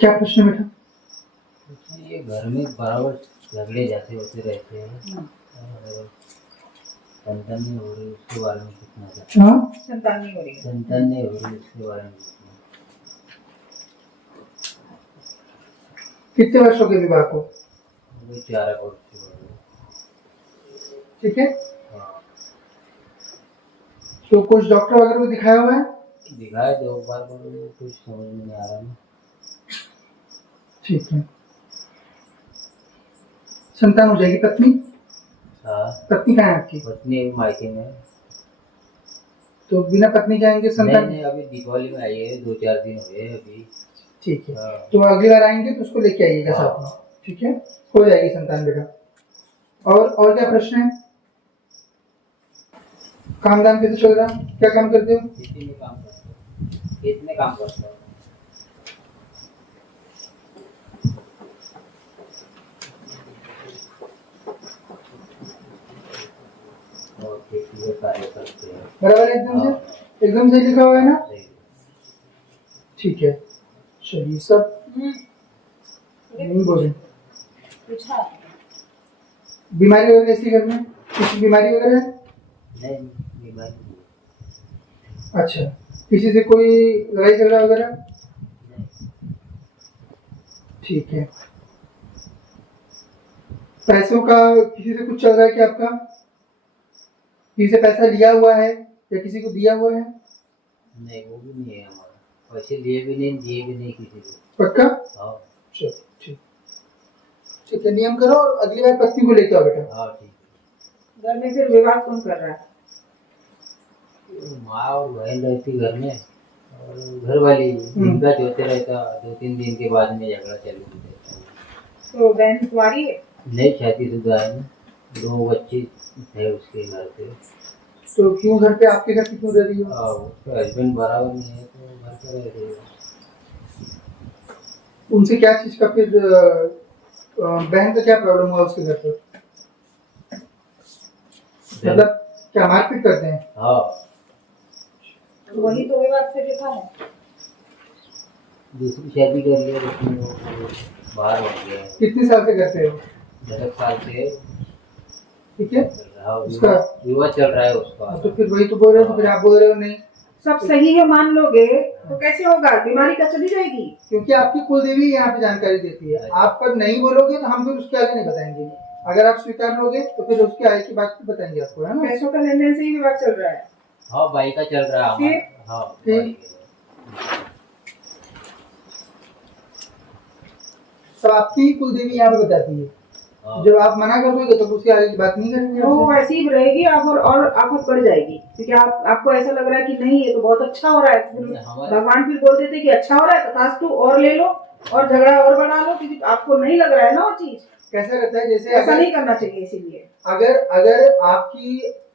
क्या प्रश्न है बेटा? ये घर में बराबर झगड़े जाते होते रहते हैं और संतान नहीं हो रही, उसके बारे में पूछना चाहते हाँ, संतान नहीं हो रही। हैं। संतान नहीं हो रही, उसके बारे में पूछना। कितने वर्ष हो गए विवाह को? वो 4 वर्ष हो गए। ठीक है, हाँ, तो कुछ डॉक्टर वगैरह को दिखाया हुआ है? दिखाए 2 बार पर कुछ समझ में नहीं आ रहा ना। ठीक है, संतान हो जाएगी। पत्नी? हाँ, पत्नी कहाँ है आपकी? पत्नी अभी मायके में है। तो बिना पत्नी के आएंगे संतान? नहीं, अभी दीपावली में आई है, 2-4 दिन हुए अभी। ठीक है, हाँ। तो अगली बार आएंगे तो उसको लेके आइएगा साथ में। ठीक है, हो जाएगी संतान बेटा। और क्या प्रश्न है? काम दाम कैसे चल रहा है? क्या काम करते हो? खेती में काम करता हूँ, खेत में काम करता हूँ। और खेती में कार्य करते हैं। बराबर है एकदम हाँ, से? एकदम सही लिखा हुआ है ना? सही। ठीक है, चलिए सब नहीं बोले। पूछा बीमारी वगैरह कैसी घर में? किसी बीमारी वगैरह है? नहीं, बीमारी नहीं। अच्छा, किसी से कोई लड़ाई झगड़ा वगैरह? नहीं। ठीक है, पैसों का किसी से कुछ चल रहा है क्या आपका? किसी से पैसा लिया हुआ है या किसी को दिया हुआ है? नहीं, वो भी नहीं है हमारा। पैसे लिए भी नहीं, दिए भी नहीं किसी को। पक्का? हाँ। चलो ठीक, ठीक है, नियम करो और अगली बार पत्नी को लेके आओ बेटा। हाँ, ठीक घर में फिर विवाह कौन कर रहा है? है। माँ और बहन रहती घर में और घर वाली इनका जोते रहता, 2-3 दिन के बाद में झगड़ा चालू हो जाता है। तो बहन कुंवारी है? नहीं, शादीशुदा है, 2 बच्चे है उसके घर पे। तो क्यों घर पे, आपके घर पे क्यों रह रही हो? उसका हस्बैंड बराबर नहीं है तो घर पे रह रही है। उनसे क्या चीज का फिर बहन का क्या प्रॉब्लम हुआ उसके घर पर? मतलब क्या मारपीट करते हैं? हाँ, तो वही तो विवाद से लिखा है। दूसरी शादी कर लिया लेकिन वो बाहर हो गया है। कितने साल से करते हो? 10 साल से ठीक है, उसका विवाह चल रहा है उसका। तो फिर वही तो बोल रहे हो, तो फिर आप बोल रहे हो नहीं। सब सही है मान लोगे तो कैसे होगा? बीमारी का चली जाएगी। क्योंकि आपकी कुलदेवी यहाँ पे जानकारी देती है। आप पर नहीं बोलोगे तो हम फिर उसके आगे नहीं बताएंगे। अगर आप स्वीकार लोगे तो फिर उसके आगे की बात बताएंगे आपको, है ना? पैसों का लेन देन से ही विवाद चल रहा है। हाँ, बाई का चल रहा है हमारा। हाँ, बाई का। सब आपकी कुलदेवी यहाँ पे बताती है। हाँ। जब आप मना कर दोगे तो उसके आगे की बात नहीं करेंगे वो आपसे। वैसी ही रहेगी और आफत बढ़ जाएगी क्योंकि आपको ऐसा लग रहा है कि नहीं ये तो बहुत अच्छा हो रहा है। भगवान फिर बोल देते कि अच्छा हो रहा है तथास्तु और ले लो और झगड़ा और बढ़ा लो क्योंकि आपको नहीं लग रहा है ना वो चीज। कैसा रहता है जैसे ऐसा नहीं करना चाहिए। इसीलिए अगर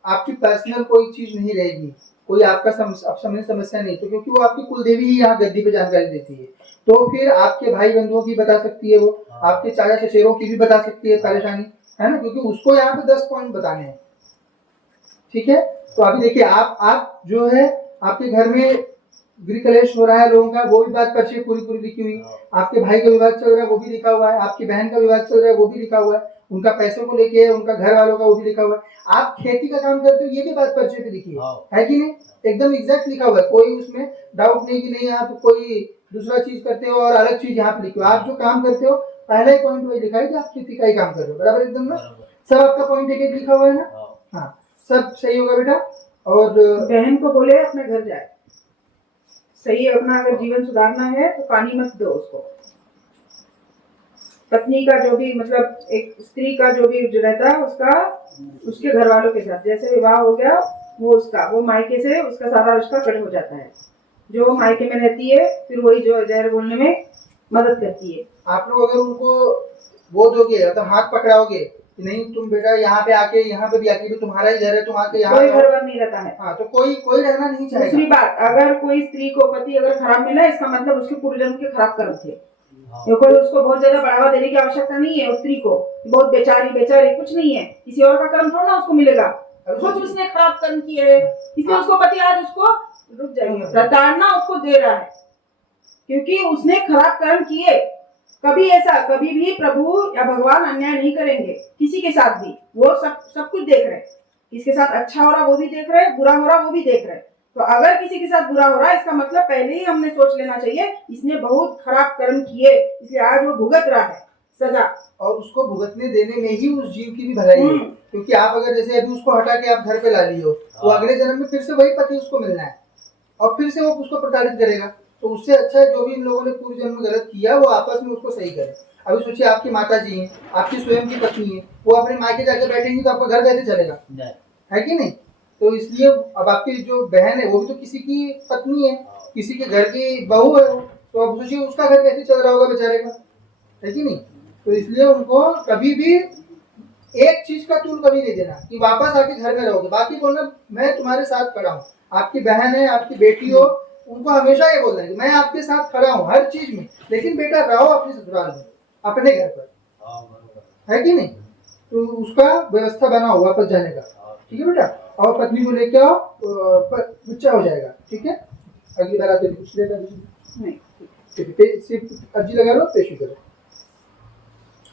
आपकी पर्सनल कोई चीज नहीं रहेगी, कोई आपका समस्या नहीं, तो क्योंकि वो आपकी कुलदेवी ही यहाँ गद्दी पे जानकारी देती है, तो फिर आपके भाई बंधुओं की बता सकती है, वो आपके चाचा चचेरों की भी बता सकती है परेशानी, है ना? क्योंकि उसको यहाँ पे 10 पॉइंट बताने हैं। ठीक है, तो अभी देखिए आप जो है आपके घर में गृह कलेश हो रहा है लोगों का, वो भी बात पर्ची पूरी लिखी हुई। आपके भाई का विवाद चल रहा है, वो भी लिखा हुआ है। आपकी बहन का विवाद चल रहा है, वो भी लिखा हुआ है। उनका पैसों को लेके है, उनका घर वालों का, वो भी लिखा हुआ है। आप खेती का काम करते हो, ये भी बात पर्चे पे लिखी है कि नहीं? एकदम एग्जैक्ट लिखा हुआ है, कोई उसमें डाउट नहीं कि नहीं आप कोई दूसरा चीज करते हो और अलग चीज यहाँ पे लिखी हो। आप जो काम करते हो पहला ही पॉइंट वही लिखा है कि आप खेती का ही काम कर रहे हो। बराबर एकदम ना? सब आपका पॉइंट एक लिखा हुआ है ना? हाँ, सब सही होगा बेटा। और बहन को बोले अपने घर जाए, सही है। अपना अगर जीवन सुधारना है तो पानी मत दो उसको। पत्नी का जो भी मतलब एक स्त्री का जो भी रहता है उसका उसके घर वालों के साथ जैसे विवाह हो गया वो मायके से उसका सारा रिश्ता कट हो जाता है। जो मायके में रहती है फिर वही जो जहर बोलने में मदद करती है। आप लोग अगर उनको वो दोगे तो हाथ पकड़ाओगे कि नहीं तुम बेटा यहाँ पे आके यहाँ पे भी आके भी तुम्हारा ही घर है, तुम आके यहाँ कोई घर वर नहीं रहता है। हाँ, तो कोई रहना नहीं चाहेगा। दूसरी बात, अगर कोई स्त्री को पति अगर खराब मिला इसका मतलब उसके पूर्वजन्म के खराब कर्म थे। कोई उसको बहुत ज्यादा बढ़ावा देने की आवश्यकता नहीं है। उस स्त्री को बहुत बेचारी कुछ नहीं है, किसी और का कर्म थोड़ा ना उसको मिलेगा। खुद उसने खराब कर्म किए है इसलिए उसको पति आज उसको रुक जाइए प्रताड़ना उसको दे रहा है क्योंकि उसने खराब कर्म किए। कभी ऐसा कभी भी प्रभु या भगवान अन्याय नहीं करेंगे किसी के साथ भी। वो सब कुछ देख रहे हैं, किसके साथ अच्छा हो रहा वो भी देख रहे हैं, बुरा हो रहा वो भी देख रहे हैं। तो अगर किसी के साथ बुरा हो रहा है इसका मतलब पहले ही हमने सोच लेना चाहिए इसने बहुत खराब कर्म किए, इसलिए आज वो भुगत रहा है सजा। और उसको भुगतने देने में ही उस जीव की भी भलाई है। क्योंकि आप अगर जैसे अभी उसको हटा के आप घर पे ला लिए हो, वो अगले जन्म में फिर से वही पति उसको मिलना है और फिर से वो उसको प्रताड़ित करेगा। तो उससे अच्छा है जो भी इन लोगों ने पूर्व जन्म में गलत किया वो आपस में उसको सही करे। अभी सोचिए आपकी माता जी हैं, आपकी स्वयं की पत्नी है, वो अपने मायके जाके बैठेंगी तो आपका घर कैसे चलेगा, है कि नहीं। तो इसलिए अब आपकी जो बहन है वो भी तो किसी की पत्नी है, किसी के घर की बहू है वो, तो अब सोचिए उसका घर कैसे चल रहा होगा बेचारे का, है कि नहीं। तो इसलिए उनको कभी भी एक चीज का तूल कभी नहीं देना कि वापस आके घर में रहोगे, बाकी बोलना मैं तुम्हारे साथ खड़ा हूँ। आपकी बहन है, आपकी बेटी हो, उनको हमेशा ये बोलना है कि मैं आपके साथ खड़ा हूँ हर चीज में, लेकिन बेटा रहो अपने ससुराल में, अपने घर पर, है कि नहीं। तो उसका व्यवस्था बनाओ वापस जाने का, ठीक है बेटा। और पत्नी को लेके आओ, बच्चा हो जाएगा, ठीक है। अगली बार आते कुछ लेगा नहीं, ठीक है, सिर्फ अर्जी लगा लो, पेशी करो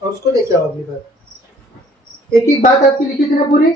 और उसको लेके आओ अगली बार। एक एक बात आपकी लिखी थी ना पूरी।